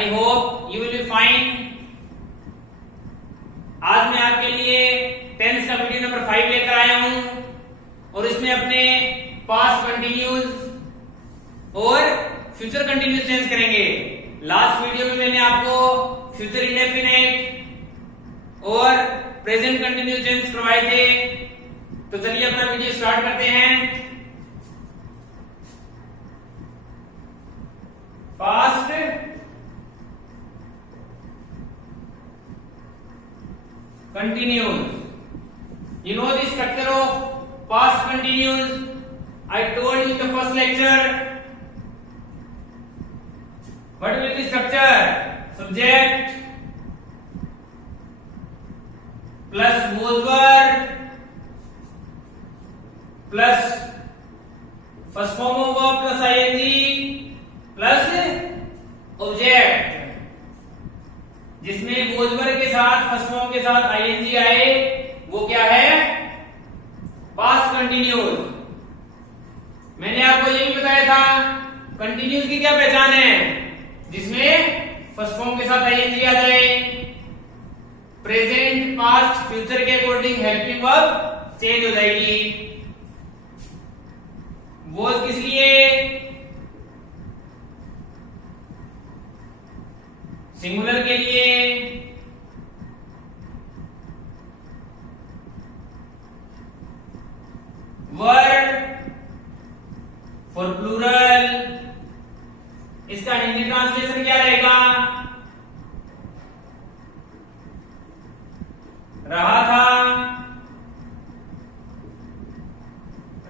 I hope you will be fine. आज मैं आपके लिए टेंस का वीडियो नंबर 5 लेकर आया हूं और इसमें अपने पास्ट कंटिन्यूज और फ्यूचर कंटिन्यूज टेंस करेंगे। लास्ट वीडियो में मैंने आपको फ्यूचर इंडेफिनिट और प्रेजेंट कंटिन्यूज टेंस करवाए थे। तो चलिए अपना वीडियो स्टार्ट करते हैं। Past continues. You know the structure of past continues. I told you in the first lecture. What will be the structure? Subject plus was verb plus first form of verb plus ing plus object, जिसमें was verb के साथ first form के साथ ING आए वो क्या है? Past continuous. मैंने आपको ये भी बताया था कंटिन्यूस की क्या पहचान है, जिसमें फर्स्ट फॉर्म के साथ आईएनजी आ जाए, प्रेजेंट पास्ट फ्यूचर के अकॉर्डिंग हेल्पिंग वर्ब चेंज हो जाएगी। वो किस लिए? सिंगुलर के लिए, वर्ड फॉर प्लूरल। इसका हिंदी ट्रांसलेशन क्या रहेगा? रहा था,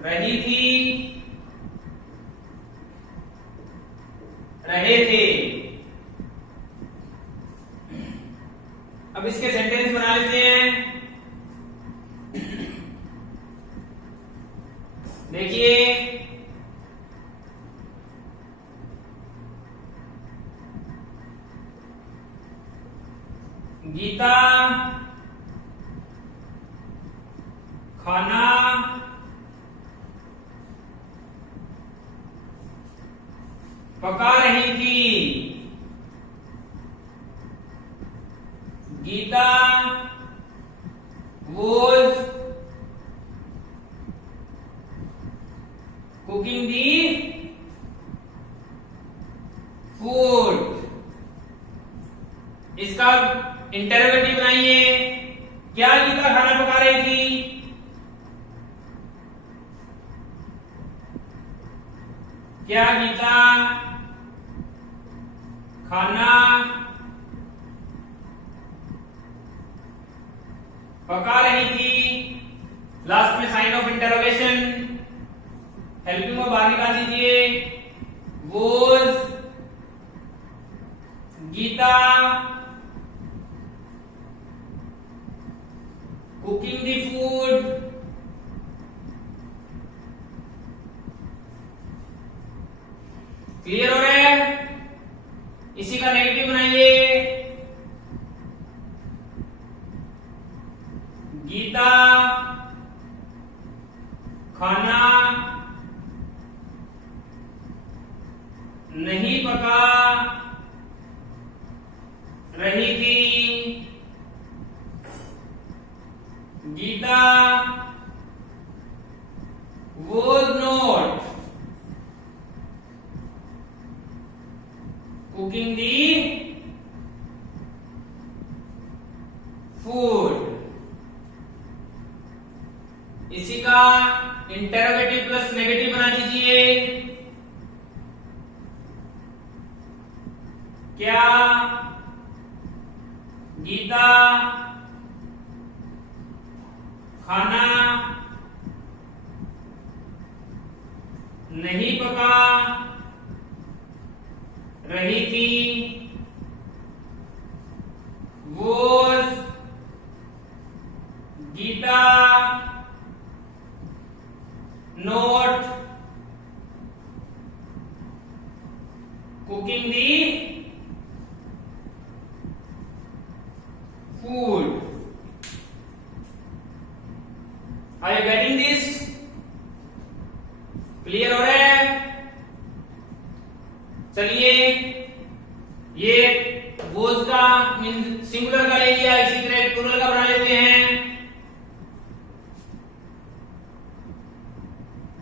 रही थी, रहे थे। अब इसके सेंटेंस बना लेते हैं। देखिए, गीता खाना पका रही थी। Gita was cooking the food। इसका इंटरोगेटिव बनाइए। क्या गीता खाना पका रही थी? क्या गीता खाना पका रही थी? लास्ट में साइन ऑफ इंटरोगेशन, हेल्पिंग को बाहर निकाल दीजिए। Was Gita cooking the food? Clear हो रहा है? इसी का नेगेटिव बनाइए। गीता खाना नहीं पका रही थी। Gita was not cooking the food। इसी का इंटरोगेटिव प्लस नेगेटिव बना दीजिए। क्या गीता खाना नहीं पका रही थी? was Gita not cooking the food। Are you getting this? Clear हो रहा है? चलिए ये गोज का सिंगुलर का ले लिया, इसी तरह प्लूरल का बना लेते हैं।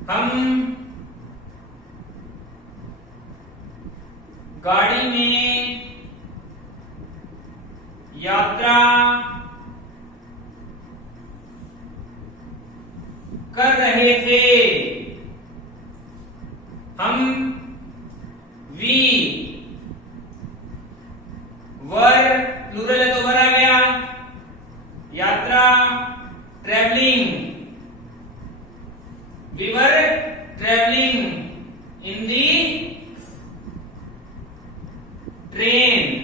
हम गाड़ी में यात्रा कर रहे थे। हम वी वर प्लूरल है तो वर आ गया, यात्रा travelling, we were travelling in the train.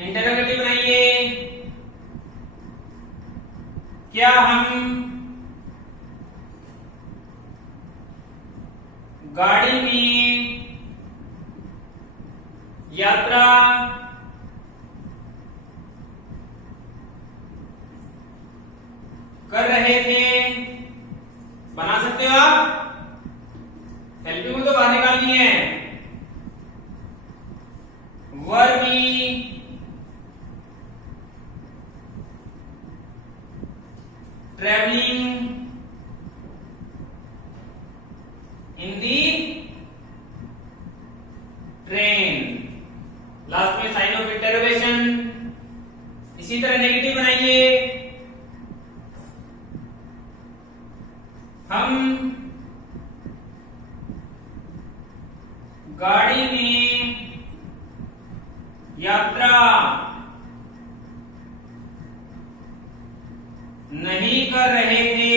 Interrogative बनाइए, क्या हम गाड़ी में यात्रा कर रहे थे? बना सकते हो आप, हेल्पिंग में तो बाहर निकालनी है। Were we travelling in the train. Last में साइन ऑफ इंटरोगेशन। इसी तरह नेगेटिव बनाइए, हम गाड़ी में यात्रा नहीं कर रहे थे।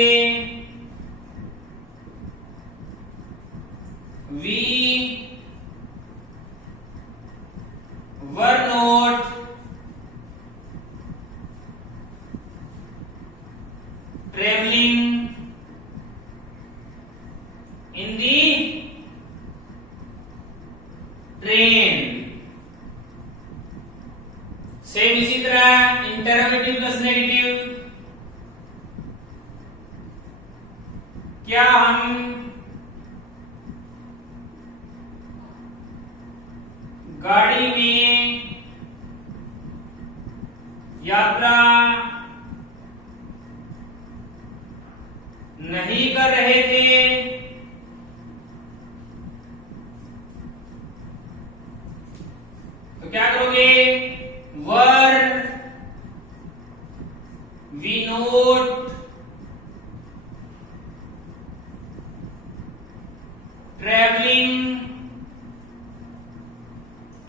We were not travelling in the train. Same इसी तरह इंटरोगेटिव प्लस नेगेटिव, क्या हम गाड़ी में यात्रा नहीं कर रहे थे? तो क्या करोगे, were we not travelling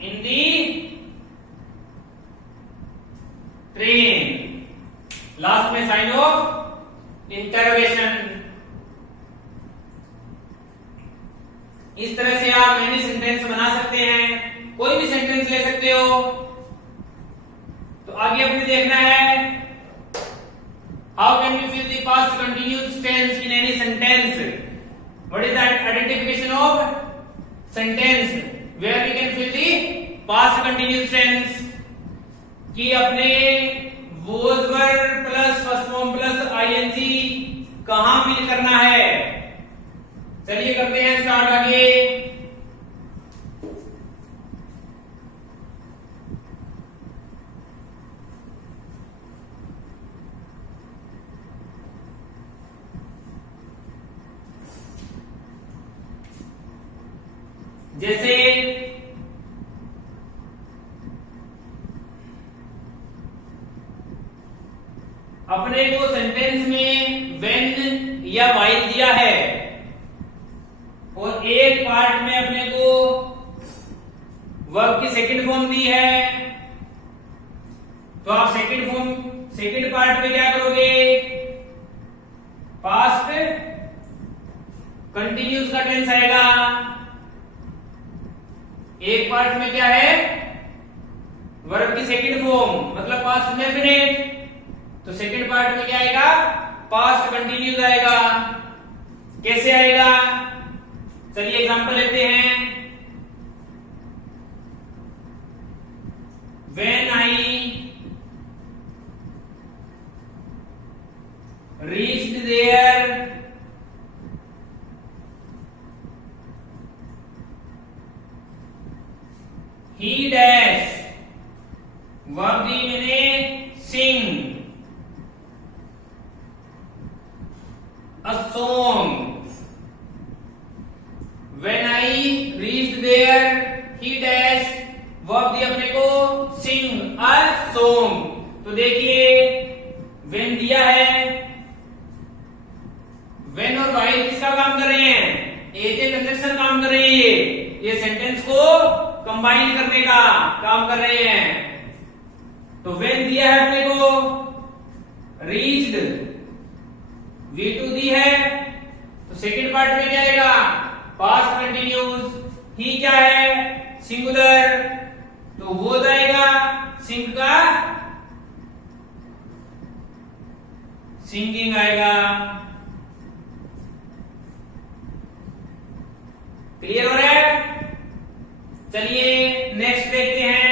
in the train. Last में साइन ऑफ इंटरोगेशन। इस तरह से आप मैनी सेंटेंस बना सकते हैं, कोई भी सेंटेंस ले सकते हो। तो आगे अपने देखना है, how can you fill the past continuous tense in any sentence. What is the identification of sentence where we can fill the past continuous tense? कि अपने was were plus first form plus ing कहां fill करना है। चलिए करते हैं start आगे। जैसे अपने को सेंटेंस में व्हेन या व्हाइल दिया है और एक पार्ट में अपने को वर्ब की सेकंड फॉर्म दी है, तो आप सेकंड पार्ट में क्या करोगे, पास्ट कंटिन्यूस का टेंस आएगा। एक पार्ट में क्या है, वर्ब की सेकंड फॉर्म मतलब पास्ट इंडेफिनिट, तो सेकंड पार्ट में क्या आएगा, पास्ट कंटिन्यूस आएगा। कैसे आएगा, चलिए एग्जांपल लेते हैं। When I reached there, he dash verb दी मैंने sing a song. When I reached there he dash verb दी अपने को sing a song. तो देखिए when दिया है, when और while किसका काम कर रहे हैं? एज ए कंजक्शन काम कर रही है, ये सेंटेंस को कंबाइन करने का काम कर रहे हैं। तो when दिया है अपने को, reached V2 दी है, तो सेकंड पार्ट में क्या आएगा? Past continuous. ही क्या है? सिंगुलर, तो वो जाएगा सिंग का सिंगिंग आएगा। क्लियर हो रहा है? चलिए नेक्स्ट देखते हैं।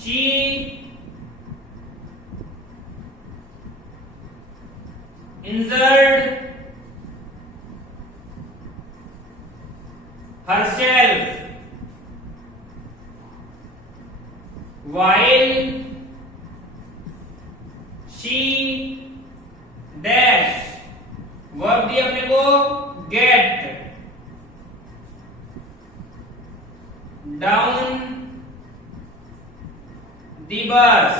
She injured herself while she dash verb दी अपने को get down the bus।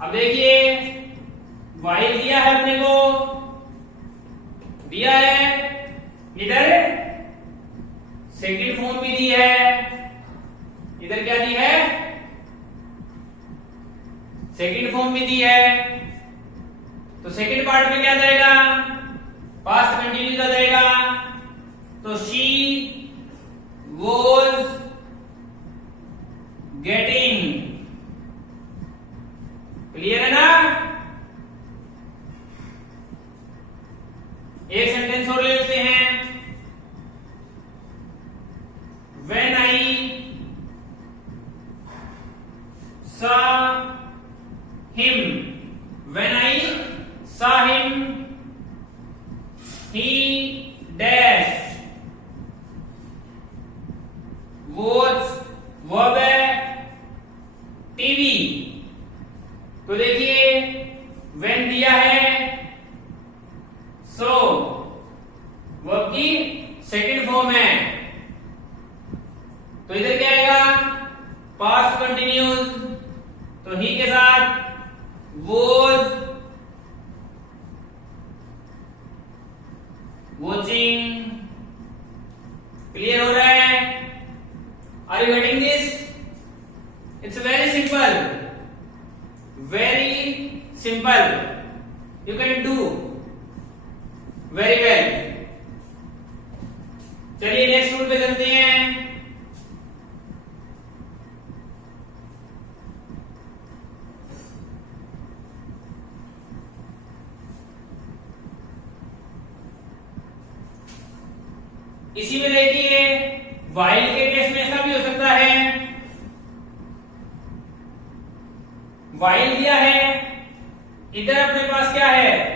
अब देखिए वाइल दिया है अपने को, दिया है, इधर सेकंड फॉर्म भी दी है, इधर क्या दी है? सेकंड फॉर्म भी दी है। तो सेकंड पार्ट में क्या जाएगा? पास्ट कंटिन्यूस आ जाएगा। तो शी वॉज गेटिंग। क्लियर है ना? एक सेंटेंस और ले लेते हैं। When I saw him, when I saw him, he dash was verb है TV। तो देखिए when दिया है, so वर्ब की सेकंड फॉर्म है, तो इधर क्या आएगा? Past continuous. तो ही के साथ वॉज वॉचिंग। क्लियर हो रहा है? Are you getting this? It's very simple, very simple, you can do very well. चलिए नेक्स्ट रूल पे चलते हैं। इसी में देखिए वाइल के केस में ऐसा भी हो सकता है, वाइल दिया है, इधर अपने पास क्या है?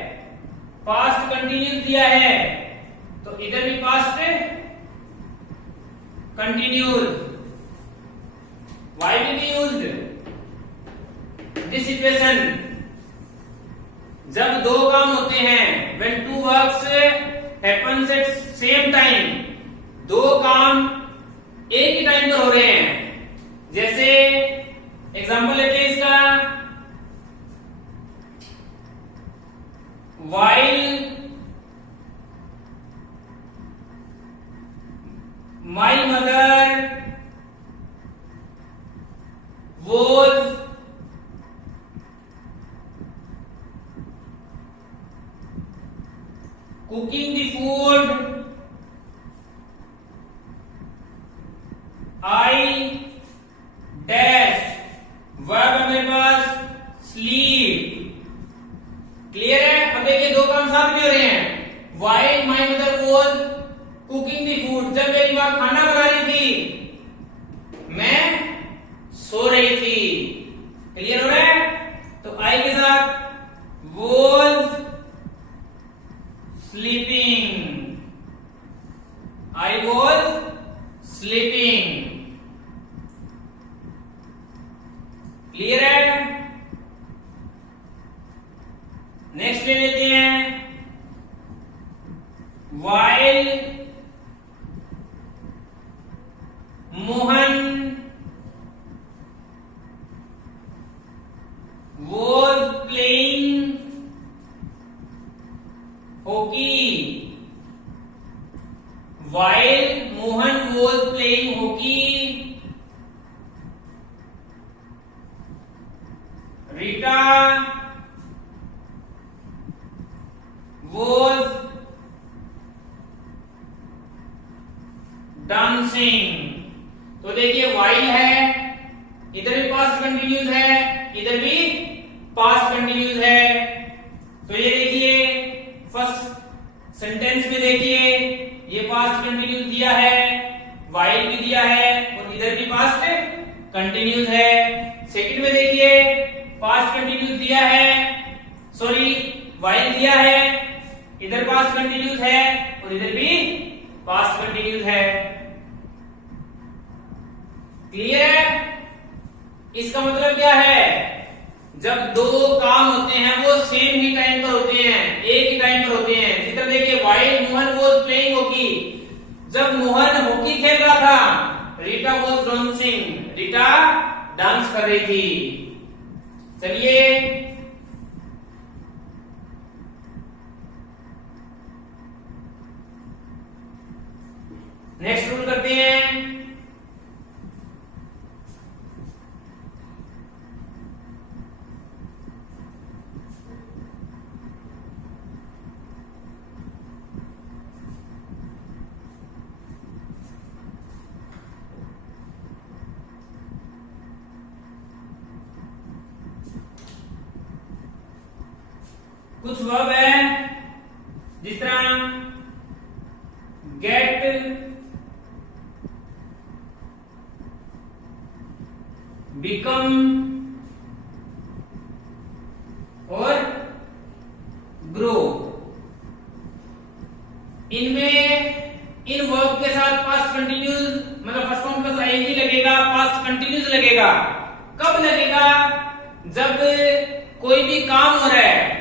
पास्ट कंटिन्यूस दिया है, तो इधर भी past continuous. Why will be used this situation जब दो काम होते हैं, when two works happens at same time, दो काम एक ही टाइम पर हो रहे हैं। जैसे एग्जांपल लेते हैं इसका, while my mother was cooking the food, I dash verb है मेरे पास sleep। क्लियर है? अब देखिए दो काम साथ में हो रहे हैं। While my mother was cooking the food, जब मेरी माँ खाना बना रही थी, मैं सो रही थी। क्लियर हो रहा है? तो I के साथ was sleeping, I was sleeping. Clear है? नेक्स्ट ले लेते हैं, while Mohan was playing hockey, while Mohan was playing hockey, Rita was dancing. तो देखिए वाइल है, इधर भी पास्ट कंटिन्यूस है, इधर भी पास्ट कंटिन्यूस है। तो ये देखिए फर्स्ट सेंटेंस में देखिए ये पास्ट कंटिन्यूस दिया है, वाइल भी दिया है और इधर भी पास्ट कंटिन्यूस है। सेकंड में देखिए पास्ट कंटिन्यूस दिया है, सॉरी वाइल दिया है, इधर पास्ट कंटिन्यूस है और इधर भी पास्ट कंटिन्यूस है। क्लियर है? इसका मतलब क्या है, जब दो काम होते हैं वो सेम ही टाइम पर होते हैं, एक ही टाइम पर होते हैं। जिस तरह देखिए while Mohan was playing hockey, जब मोहन हॉकी खेल रहा था Rita was dancing, Rita dance कर रही थी। चलिए नेक्स्ट रूल करते हैं। कुछ वर्ब है जिस तरह गेट, बिकम और ग्रो। इनमें इन वर्ब के साथ पास्ट कंटिन्यूस मतलब फर्स्ट फॉर्म प्लस आईएनजी लगेगा, पास्ट कंटिन्यूस लगेगा। कब लगेगा? जब कोई भी काम हो रहा है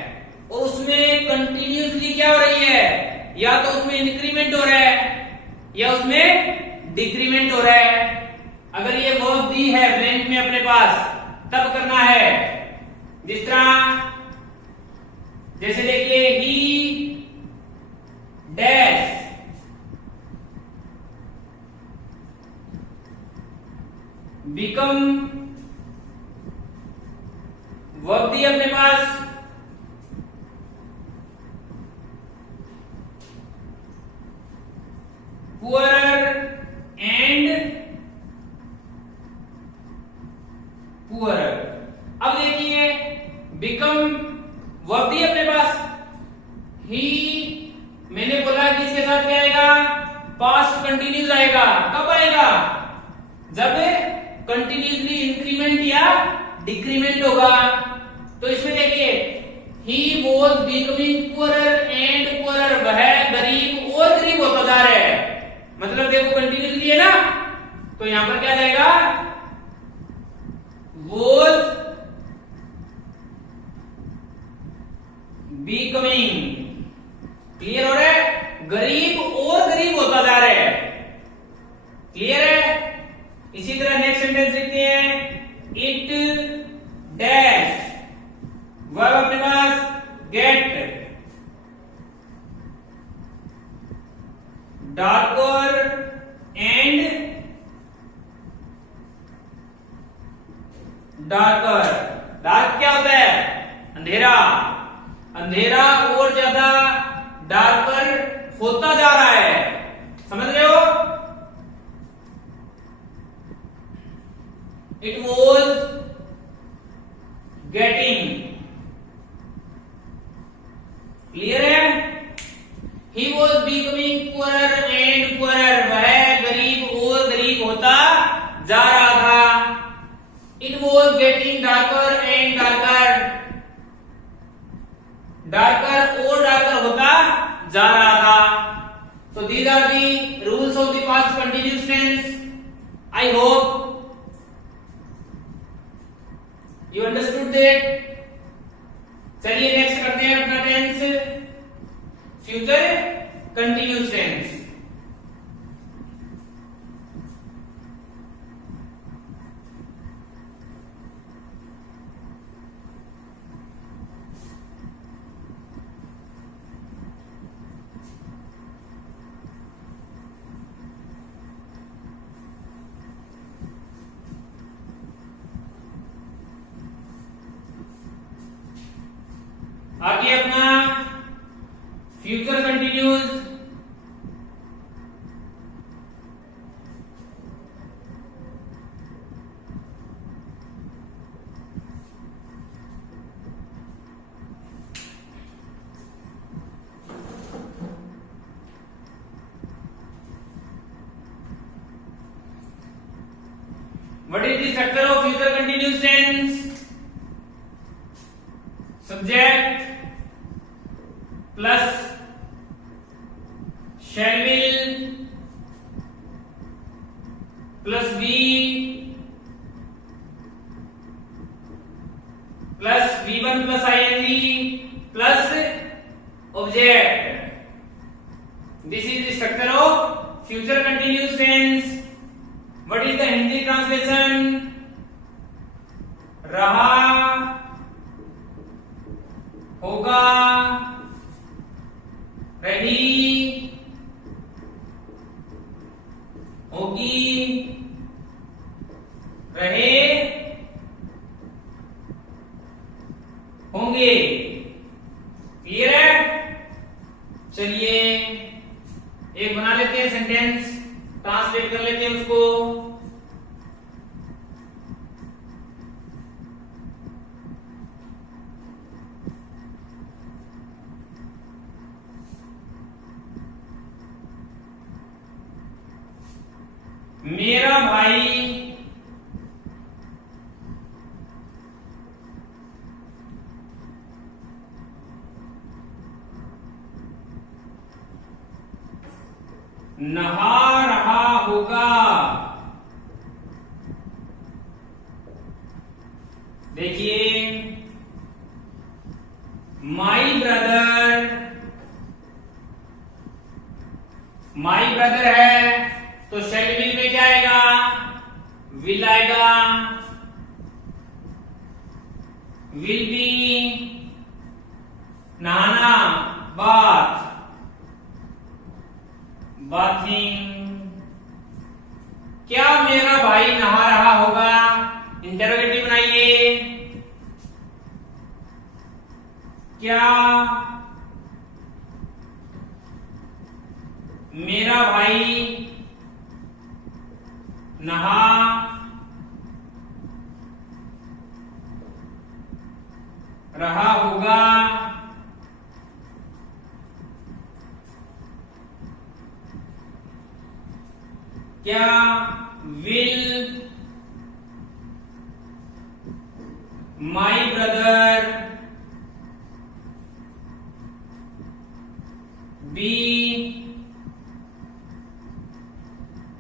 और उसमें कंटिन्यूसली क्या हो रही है, या तो उसमें इंक्रीमेंट हो रहा है या उसमें डिक्रीमेंट हो रहा है। अगर ये वर्ब दी है ब्लैंक में अपने पास तब करना है। जिस तरह जैसे देखिए ही डैश, बिकम वर्ब दी अपने पास, पुअर एंड पुअर। अब देखिए बिकम वर्ब दी अपने पास, ही मैंने बोला कि इसके साथ क्या आएगा, पास्ट कंटिन्यूस आएगा। कब आएगा? जब कंटिन्यूसली इंक्रीमेंट या डिक्रीमेंट होगा। तो इसमें देखिए ही was becoming poorer and poorer, वह गरीब और गरीब होता जा रहा है। मतलब देखो कंटिन्यूसली है ना, तो यहां पर क्या जाएगा, वॉज बिकमिंग। क्लियर हो रहा है? गरीब और गरीब होता जा रहा है। क्लियर है? इसी तरह नेक्स्ट सेंटेंस लिखते हैं, इट डैश, वर्ब अपने पास get, darker and darker. Dark क्या होता है? अंधेरा। अंधेरा और ज्यादा डार्कर होता जा रहा है। समझ रहे हो? It was getting. क्लियर है? He was becoming poorer and poorer, वह गरीब और गरीब होता जा रहा था। It was getting darker and darker, darker और डार्कर होता जा रहा था। तो these are the rules of the past continuous continuous tense. I hope you understood that. चलिए नेक्स्ट करते हैं अपना टेंस फ्यूचर कंटिन्यूस टेंस। आगे अपना future continuous what is the structure of future continuous tense? Subject plus shall will plus be plus V1 plus ing plus object. This is the structure of future continuous tense. What is the Hindi translation? रहा, होगा, रही, होगी, रहे, होंगे। Clear है? चलिए एक बना लेते हैं सेंटेंस, ट्रांसलेट कर लेते हैं उसको। मेरा भाई नहा रहा होगा। देखिए माई ब्रदर है तो शैल विल में क्या आएगा? विल आएगा। विल बी नहाना, बाथ, बाथिंग। क्या मेरा भाई नहा रहा होगा? इंटरोगेटिव बनाइए। क्या मेरा भाई नहा रहा होगा? क्या will my brother be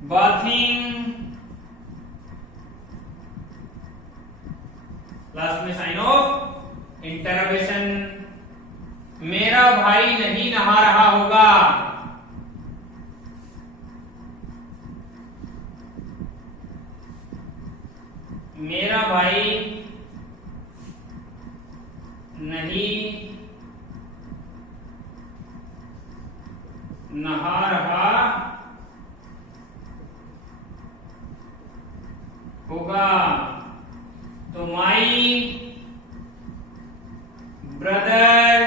bathing? Last में साइन ऑफ इंटरोगेशन। मेरा भाई नहीं नहा रहा होगा। मेरा भाई नहीं नहा रहा होगा। तो my brother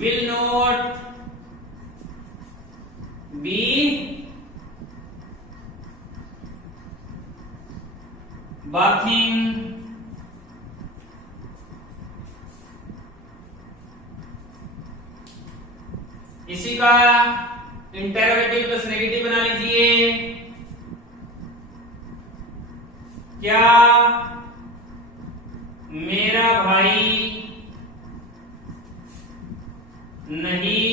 will not be bathing. इसी का इंटरोगेटिव प्लस नेगेटिव बना लीजिए। क्या मेरा भाई नहीं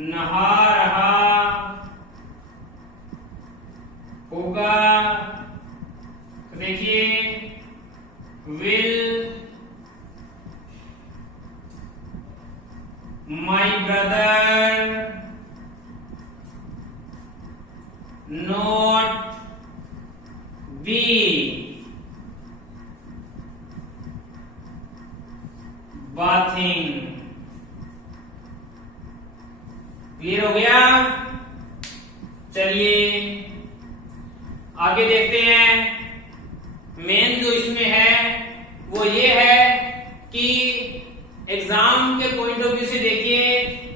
नहा रहा होगा। तो देखिए will my brother not be bathing. Clear हो गया। चलिए आगे देखते हैं। मेन जो इसमें है वो ये है कि एग्जाम के पॉइंट ऑफ व्यू से देखिए,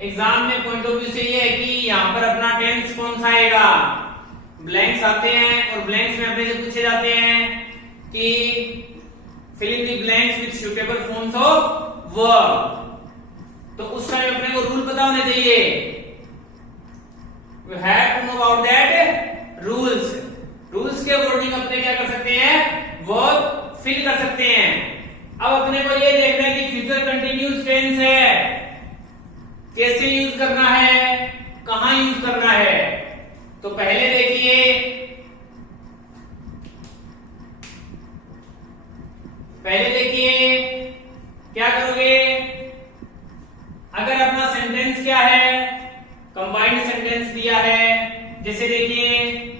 एग्जाम में पॉइंट ऑफ व्यू से ये है कि यहां पर अपना टेंस कौन सा आएगा। ब्लैंक्स आते हैं और ब्लैंक्स में अपने से पूछे जाते हैं कि fill in the blanks with suitable forms of verb. तो उस टाइम अपने को रूल पता होने चाहिए। We have to know about that rules. Rules के अकॉर्डिंग अपने क्या कर सकते हैं, वर्ब फिल कर सकते हैं। अब अपने को ये देखना है कि फ्यूचर कंटिन्यूस टेंस है, कैसे यूज करना है, कहां यूज करना है। तो पहले देखिए क्या करोगे। अगर अपना सेंटेंस क्या है, कंबाइंड सेंटेंस दिया है, जैसे देखिए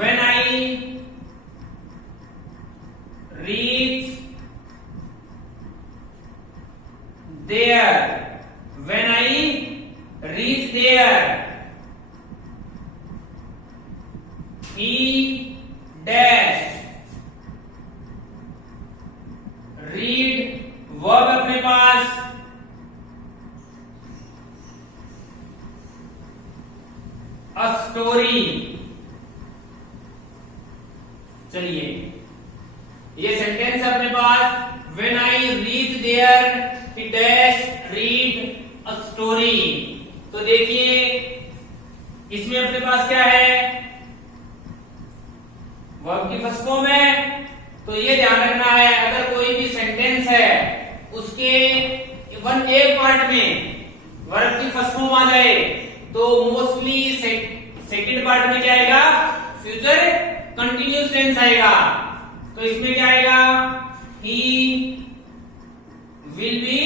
when I reach there, when I reach there, he dash read verb अपने पास a story। चलिए ये सेंटेंस है अपने पास when I reach there he dash read a story। तो देखिए इसमें अपने पास क्या है, वर्ब की फर्स्ट फॉर्म है। तो ये ध्यान रखना है अगर कोई भी सेंटेंस है उसके एक पार्ट में वर्ब की फर्स्ट फॉर्म आ जाए तो मोस्टली सेकंड पार्ट में क्या आएगा, फ्यूचर कंटिन्यूस टेंस आएगा। तो इसमें क्या आएगा, he will be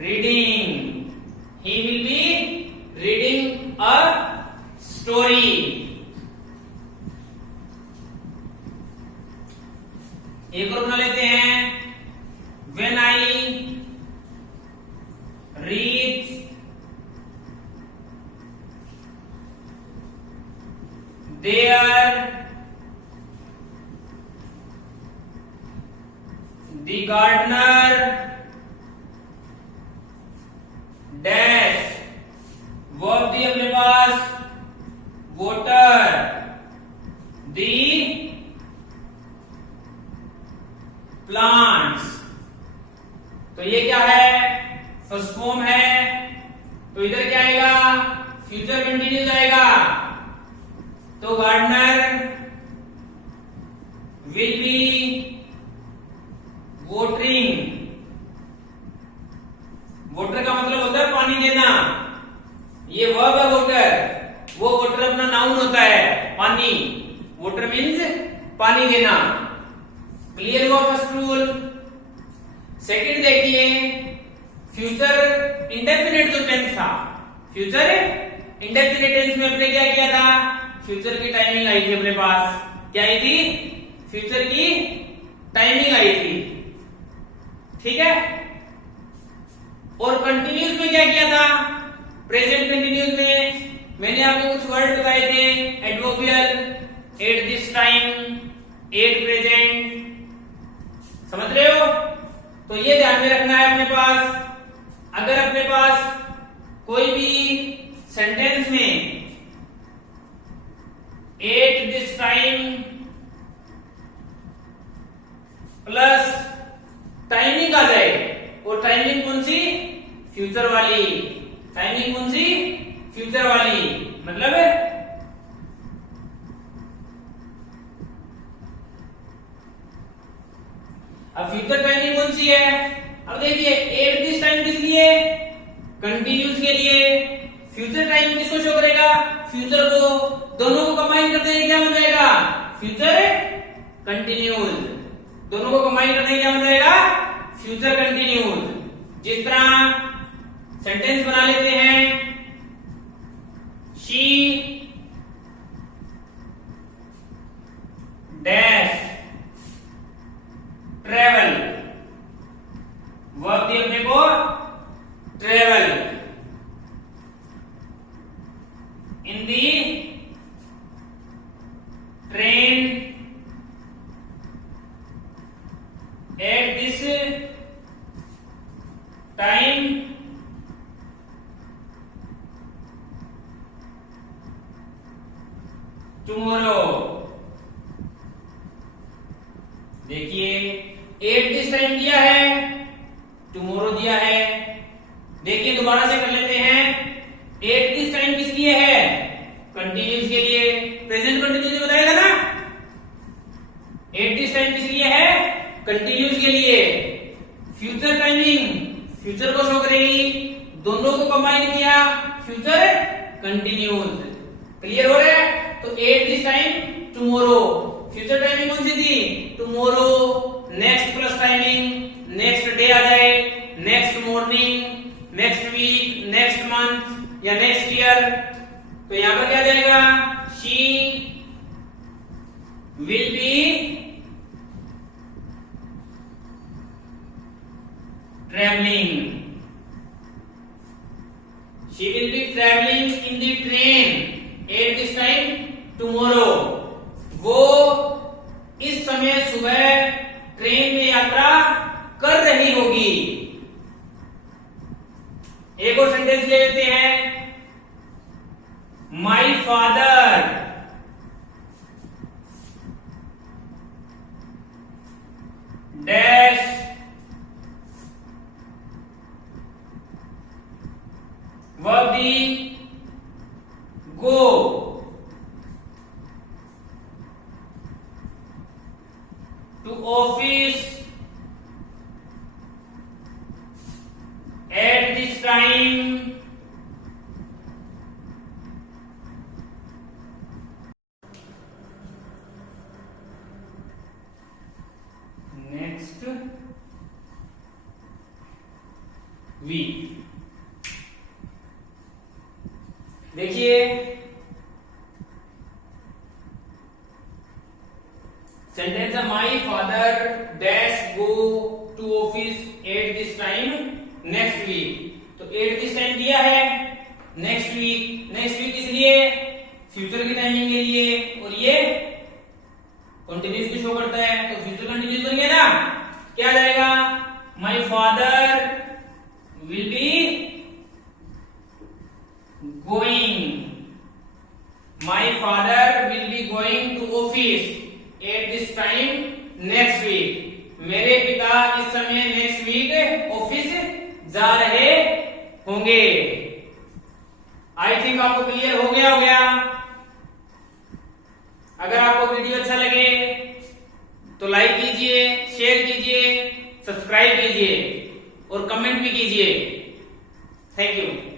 reading, he will be reading a story. एक और बना लेते हैं when I reach there the gardener dash verb दी अपने पास water the plants। तो ये क्या है, फर्स्ट फॉर्म है। तो इधर क्या आएगा, फ्यूचर कंटिन्यूस आएगा। तो गार्डनर विल बी वोटरिंग। वोटर का मतलब होता है पानी देना, ये वर्ब है वोटर। वो वोटर अपना नाउन होता है पानी, वोटर मीन्स पानी देना। क्लियर हुआ फर्स्ट रूल। सेकंड देखिए फ्यूचर इंडेफिनिट जो टेंस था, फ्यूचर इंडेफिनिट टेंस में अपने क्या किया था, फ्यूचर की टाइमिंग आई थी अपने पास। क्या आई थी, फ्यूचर की टाइमिंग आई थी, ठीक है। और कंटिन्यूस में क्या किया था, प्रेजेंट कंटिन्यूस में मैंने आपको कुछ वर्ड बताए थे, adverbial, eight this time, at present, समझ रहे हो। तो ये ध्यान में रखना है अपने पास। अगर अपने पास कोई भी सेंटेंस में at this time plus timing आ जाए, और टाइमिंग कौन सी, फ्यूचर वाली। टाइमिंग कौन सी? फ्यूचर वाली। मतलब अब फ्यूचर टाइमिंग कौन सी है? अब देखिए एट दिस टाइम किस लिए? कंटिन्यूस के लिए। फ्यूचर टाइम किसको शो करेगा? फ्यूचर को। दोनों को कंबाइन करते हैं क्या बन जाएगा? Future continuous. दोनों को कंबाइन करते हैं क्या बन जाएगा? Future continuous. जिस तरह सेंटेंस बना लेते हैं, शी डैश ट्रेवल। वर्ब दिया अपने को travel in the train at this time tomorrow. देखिए एट दिस टाइम दिया है, टुमारो दिया है। देखिए दोबारा से कर लेते हैं। एट दिस टाइम किस लिए है? कंटिन्यूस के लिए। प्रेजेंट कंटिन्यूस बताएगा ना। एट दिस टाइम किस लिए है? कंटिन्यूस के लिए। फ्यूचर टाइमिंग फ्यूचर को शो करेगी। दोनों को कंबाइन किया, फ्यूचर कंटिन्यूस। क्लियर हो रहा है? तो at this time tomorrow. Future timing कौन सी थी? Tomorrow. Next plus timing next day आ जाए, next morning, next week, next month या नेक्स्ट ईयर। तो यहां पर क्या जाएगा? She will be travelling. She will be travelling in the train at this time tomorrow. वो इस समय सुबह ट्रेन में यात्रा कर रही होगी। एक और सेंटेंस ले लेते हैं। My father dash verb the go to office at this time next week। देखिए सेंटेंस है my father dash go to office at this time next week. तो एट दिस टाइम दिया है, नेक्स्ट वीक। नेक्स्ट वीक किस लिए? Future की timing के लिए। और ये कंटिन्यूस को शो करता है, तो फ्यूचर कंटिन्यूस बन गया ना। क्या जाएगा? My father will be going. My father will be going to office at this time next week. मेरे पिता इस समय नेक्स्ट वीक ऑफिस जा रहे होंगे। आई थिंक आपको क्लियर हो गया। अगर आपको वीडियो अच्छा लगे तो लाइक कीजिए, शेयर कीजिए, सब्सक्राइब कीजिए और कमेंट भी कीजिए। Thank you.